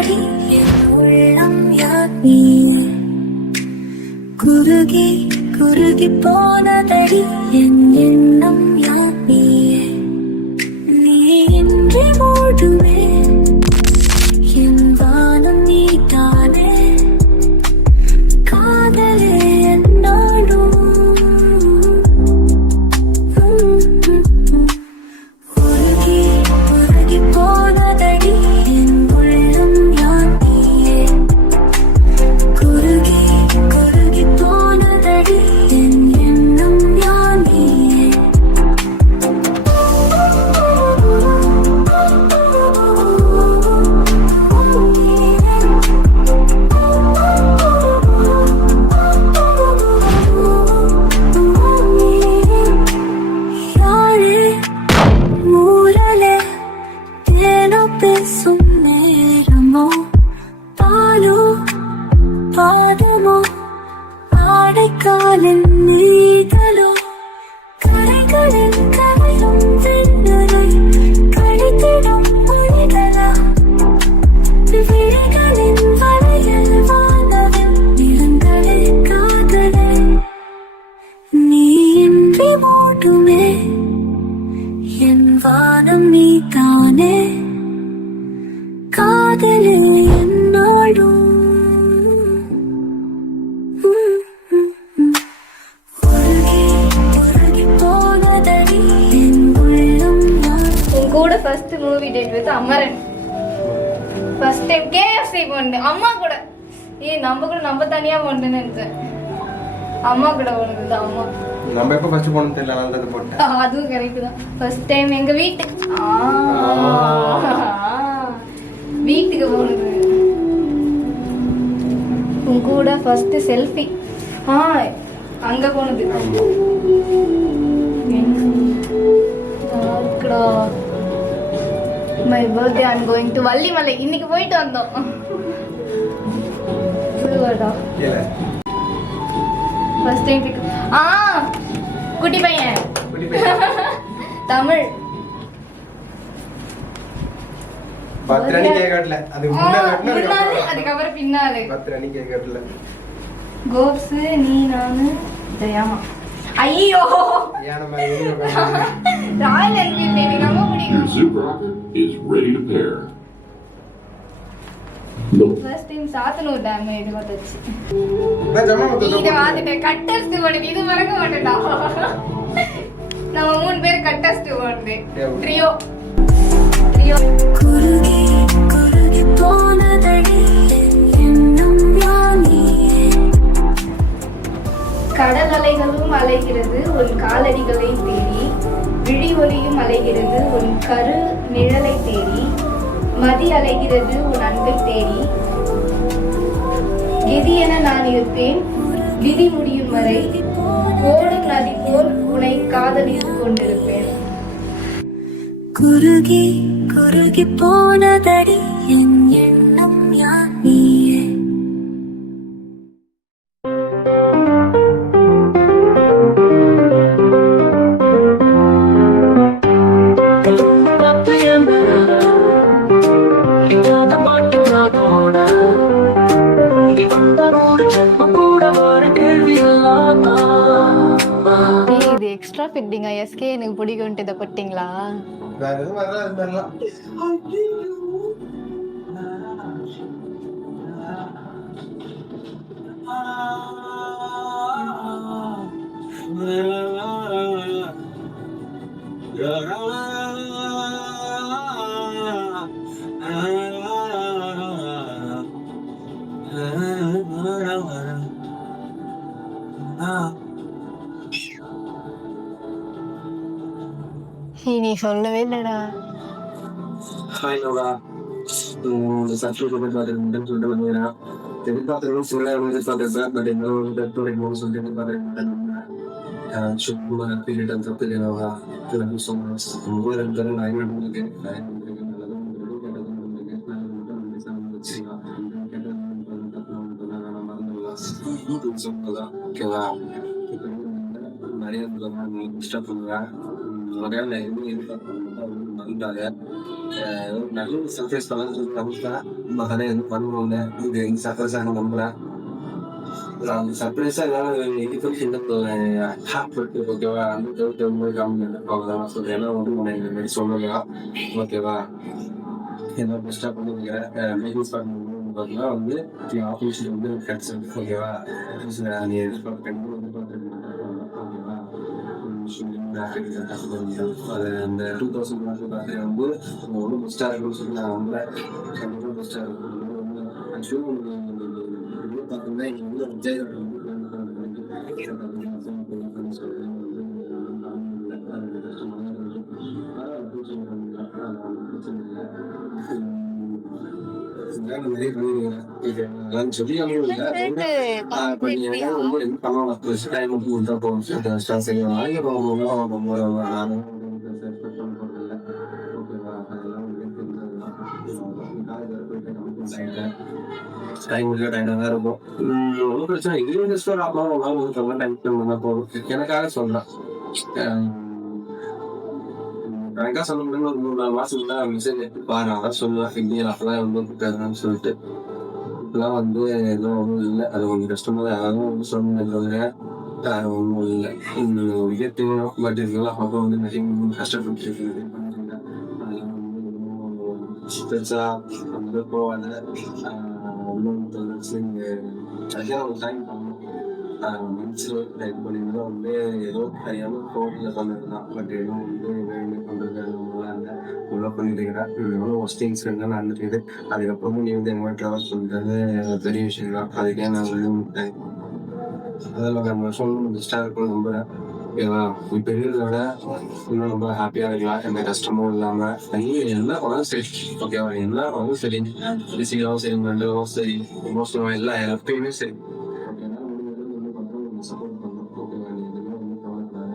போனதடி என் உள்ளம் யார் நீயே குருகி குருகி போனதடி என் எண்ணம் யார் நீயே நீ இன்றி மூடுமே என் வானம் நீதானே காதலே என்னோடும் உருகி உருகி போனதடி என் உள்ளம் யார் நீயே குருகி குருகி போனதடி என் எண்ணம் யார் நீயே யாழே மூரலே தேனோ பேசும் நேரமோ பாலோ பாதமோ ஆடைக்காலின் நீதலோ கரைகளில் கவிழும் வெண்ணுரை கழித்திடும் மொழிகளா விழிகளின் வளையல் வானவில் நிறங்களே காதலே நீ இன்றி மூடுமே என் வானம் நீதானே காதலே என்னோடும் உருகி உருகி போனதடி என் உள்ளம் யார் உன் கூட first movie date with Amaran. First time KFC போனேன் அம்மா கூட. நம்ம தனியா போனேன்னு நினைச்சேன். அம்மா கூட போனது அம்மா. நம்ம எப்ப ஃபர்ஸ்ட் போனோம் தெரியல, நான் தான் போட்டேன். அதுவும் கரெக்ட் தான். ஃபர்ஸ்ட் டைம் எங்க வீட்டுக்கு போனது. உன் கூட ஃபர்ஸ்ட் செல்ஃபி அங்க போனது. My birthday I am going to Vallimalai. இன்னைக்கு போயிட்டு வந்தோம். புதுவடா ஃபர்ஸ்ட் டைம் குட்டி பையன் தமிழ் பத்ரணி கேக்கட்ல அது முன்னாடி அதுக்கப்புறம் பின்னாலே பத்ரணி கேக்கட்ல கோப்ஸ் நீ நானு ஜெயாமா. ஐயோ யான மாதிரி ராயல் என்ஃபீல்ட் எனக்கு ரொம்ப பிடிக்கும். Zip rocket is ready to pair. First time Sathanur dam இது வந்துச்சு. நான் ஜமா வந்து இது வாதிட்ட கட்டஸ்ட் ஓடுது. இது மறக்க மாட்டேன்டா. நம்ம 3 பேர் கட்டஸ்ட் ஓடுது. ட்ரியோ குருகி குருகி போனதடி என் எண்ணம் யார் நீயே கடல் அலைகளும் அலைகிறது உன் காலடிகளை தேடி, விழி ஒளியும் அலைகிறது உன் கரு நிழலை தேடி, மதி அலைகிறது உன் அன்பை தேடி, கெதி என நான் இருப்பேன் விதி முடியும் வரை, ஓடும் நதி போல் உன்னை காதலித்துக் கொண்டிருப்பேன். குருகி குருகி போனதடி என் எண்ணம் யார் நீயே இது எக்ஸ்ட்ரா ஃபிட்டிங்கா எஸ்கே எனக்கு பிடிக்கும்ட்டு இதை பட்டிங்களா? வேற எதுவும் வரல, அது வரலாம். நீ சொல்லவே இல்லடா. ஹாய் நோடா, சர்டிஃபிகேட் பார்த்துருந்தேன்னு சொல்லிட்டு வந்தீங்கன்னா எதிர்பார்த்தவங்களும் ஃபுல்லாக எதிர்பார்த்தேன் சார். பட் எங்களோட டெக்டோரிக் சொல்லிட்டு எதிர்பார்த்தேன். சும்மா பீரியட் அந்த தப்பு இல்லைனாவா எல்லாரும் சொன்னேன். ரொம்ப ரெண்டு நான் என்ன சொன்னதான் ஓகேவா? நிறைய டிஸ்டர்ப் பண்ணுவேன். நிறையா எதுவும் எதிர்பார்க்க வந்தாங்க. நல்ல சர்ப்ரைஸ் பண்ணலாம்னு சொல்லி நம்புறேன். மகனே எதுவும் பண்ணுவாங்க. இது எங்கள் சர்ப்ரைஸாக நம்புறேன். அந்த சர்ப்ரைஸாக எல்லாம் இதுக்கு இந்த ஹாப் இருக்கு ஓகேவா. அந்த தவிர்த்து ரொம்ப காமிக்கலாம் சொல்றேன். ஏன்னா வந்து உன்னை இந்த மாதிரி சொல்லலாம் ஓகேவா. என்ன பெஸ்ட்டாக பண்ணிருக்கிறேன் பிஸ்னஸ் பண்ணணும் பார்த்தீங்கன்னா வந்து ஆப்பர்ச்சுனிட்டி வந்து கிடைச்சிருக்கு ஓகேவா. நீ எதிர்பார்க்க ஓகேவா. அது அந்த 2000 வந்து ரொம்ப பெஸ்ட்டாக இருக்குன்னு சொல்லி நான் நம்புறேன். கண்டிப்பாக பெஸ்ட்டாக இருக்கும். ஆக்சுவலி பார்த்தீங்கன்னா இங்கே வந்து விஜய் சொல்லி எனக்காக சொல்றேன். கரெக்டாக சொல்ல முடியும். ஒரு 3-4 மாசம் தான் மெசேஜ் எடுத்து பாரு அதான் சொல்லுவேன். இந்தியா அப்பெல்லாம் வந்து கூப்பிட்டாருன்னு சொல்லிட்டு இப்பெல்லாம் வந்து எதுவும் ஒன்றும் இல்லை. அது கொஞ்சம் கஷ்டமாக தான் யாரும் வந்து சொன்னது ஒன்றும் இல்லை. இதே தெரியும் பட் இதுக்கெல்லாம் அப்போ வந்து நிறைய கஷ்டப்பட்டு நிறைய பண்ணிருக்கேன். அதெல்லாம் வந்து பெருசா வந்து போவாத டைம் பண்ணணும். டைப் பண்ணிங்கன்னா வந்து ஏதோ தெரியாமல் ஃபோனில் பண்ணதுதான். பட் எதுவும் வந்து வேணுமே பண்ணுறது இல்லை உள்ள பண்ணிட்டு இருக்கிறேன். எவ்வளோ ஒஸ்டிங்ஸ் இருந்தாலும் நடந்துருக்குது. அதுக்கப்புறமும் நீ வந்து எங்கள் ட்ராவல் பண்ணுறது பெரிய விஷயம் தான். அதுக்கே நான் வந்து அதெல்லாம் நம்ம சொல்லணும் பெஸ்ட்டாக இருக்கும்னு நம்புகிறேன் ஓகேவா. இப்போ இருக்கிறத விட இன்னும் ரொம்ப ஹாப்பியாக இருக்கலாம். எந்த கஷ்டமும் இல்லாமல் என்ன பண்ணாலும் சரி ஓகேவா. என்ன பண்ணாலும் சரி ஃபிசிக்கலாகவும் சரி மென்டலாகவும் சரி எமோஷனலாகவும் எல்லாம் எப்பயுமே சரி சப்போர்ட் பண்ணும் ஓகேவா. நீ எதுவுமே வந்து கவலைப்படாத.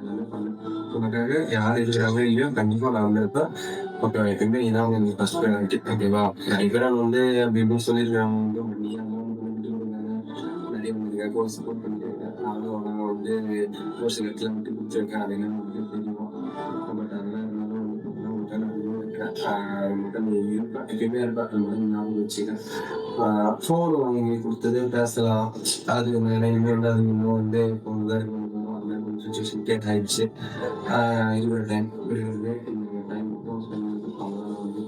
எல்லாமே பண்ணு. உனக்காக யார் இருக்கிறாங்க இல்லையோ கண்டிப்பாக நான் வந்து இருப்பேன் ஓகேவா. எப்பயுமே இதான் வந்து ஃபர்ஸ்ட் ப்ரையாரிட்டி ஓகேவா. நிறைய பேர் வந்து அப்படி இப்படின்னு சொல்லியிருக்காங்க வந்து நீ நிறைய உங்களுக்காக ஒரு சப்போர்ட் பண்ணியிருக்கேன். நானும் அவங்க வந்து ஒரு சில இடத்துல விட்டு கொடுத்துருக்கேன். அதெல்லாம் வந்து தெரியும். பட் அதெல்லாம் இருந்தாலும் உங்களுக்காக நான் இருக்கிறேன். உங்கள்கிட்ட நீ இருப்பேன் எப்பயுமே இருப்பேன். அந்த மாதிரி ஞாபகம் வச்சுக்கிறேன். ஃபோன் வாங்கி கொடுத்தது பேசலாம். அது இனிமேல் வந்து அது இன்னும் வந்து இப்போ தான் அந்த சுச்சுவேஷன் கேட் ஆகிடுச்சு. இருக்கிற டைம் இருக்கிறது இந்த டைம் மட்டும் அவங்களால வந்து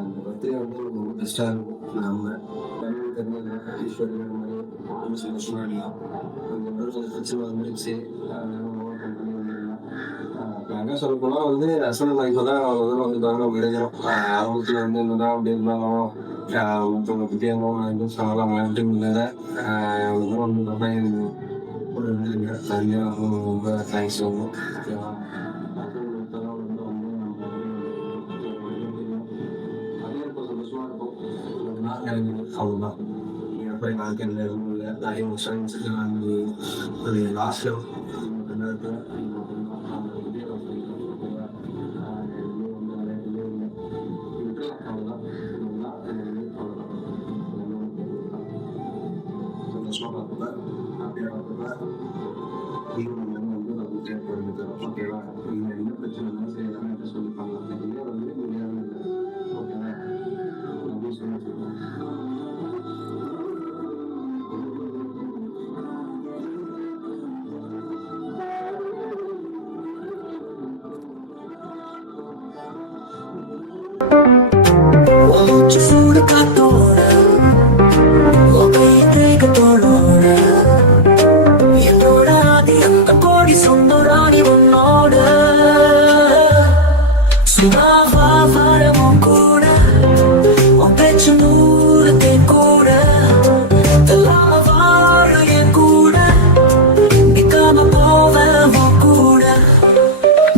அந்த பர்த்டே வந்து ரொம்ப பெஸ்ட்டாக இருக்கும். நம்ம தெரிஞ்சது ஈஸ்வரன் மாதிரி சந்தோஷமாக இருக்கலாம். கொஞ்சம் பிரச்சனை வந்துருச்சு. என்ன சொல்ல போனால் வந்து ஹஸ்பண்ட் லைஃப்பை தான் வந்து தாங்க கிடைக்கிறோம். அவங்களுக்கு வந்து என்னதான் அப்படி இருந்தாலும் மற்றவங்க பற்றி எதுவும் சொல்லலாம் மட்டும் இல்லை. வந்து பார்த்தா எனக்கு ஒரு இது தனியாக ரொம்ப தேங்க்ஸ் ஆகும் ஓகேவா. சந்தோஷமாக இருக்கும். அவ்வளோதான் போய் வாழ்க்கையில் எதுவும் இல்லை. நிறைய ஃப்ரெண்ட்ஸுக்கு நான் ஒரு லாஸ்ட்டில் ஓகேவா. நீங்கள் என்ன பிரச்சனை சரி எல்லாமே சொல்லி பண்ணலாம். இல்லை வந்து முடியாது ஓகேவா அப்படின்னு சொல்லி சூடு காத்தோட தேகத்தோட என்னோட ஆதி அந்த கோடி சுந்தராணி உன்னோட சுனாவா வரமும் கூட உன் பேச்சு நூறத்தே கூட எல்லாம வாழ என் கூட நிக்காம போவவும் கூட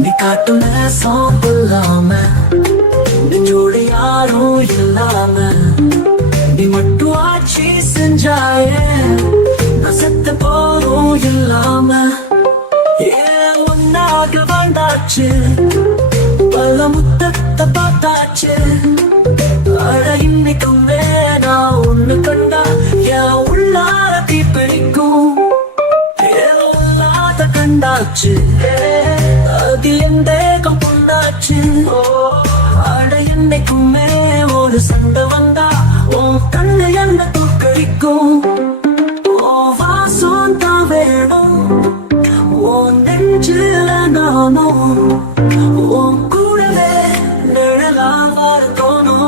நீ காட்டும் நேசம் இல்லாம நெஞ்சோடு யாரும் இல்லாம நீ மட்டும் ஆட்சி செஞ்சாயே நான் செத்த போதும் இல்லாம ஏன் ஒன்னாக வாழ்ந்தாச்சு பல முத்தத்தை பார்த்தாச்சு. அட இன்னைக்கும் நான் ஒண்ணு கண்டா என் உள்ளார தீப்பிடிக்கும். ஏன் கண்டாச்சு பிடிக்கும் ஓ வாசம் தான் வேணும் ஓ நெஞ்சில நானும் உன் கூடவே நிழலா வரத்தோணும்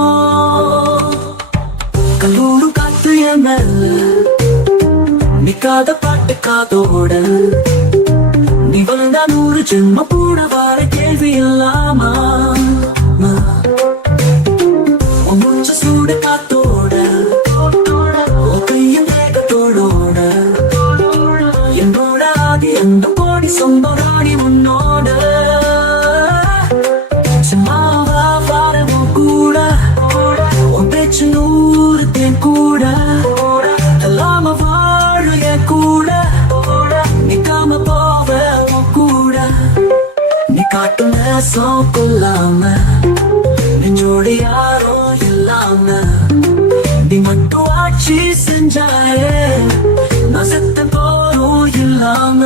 கல்லூரு காத்து என் மேல நிக்காத பாட்டு காதோட நீ வந்தா 100 ஜென்ம கூட வர கேள்வி இல்லாமா உன் மூச்ச சூடு காத்தோட உன் கையின் வேகத்தோடோட என்னோட ஆகி எந்த கோடி சொந்தம் ராணி உன்னோட சும்மாவா வாரமும் கூட உன் பேச்சு 100 தேன் கூட எல்லாம வாழ என் கூட நிக்காம போவ உன் கூட நீ காட்டும் நேசம் கொல்லாம நெஞ்சோடு யாரும் இல்லாம நீ மட்டும் ஆட்சி செஞ்சாயே நான் செத்த போரும் இல்லாம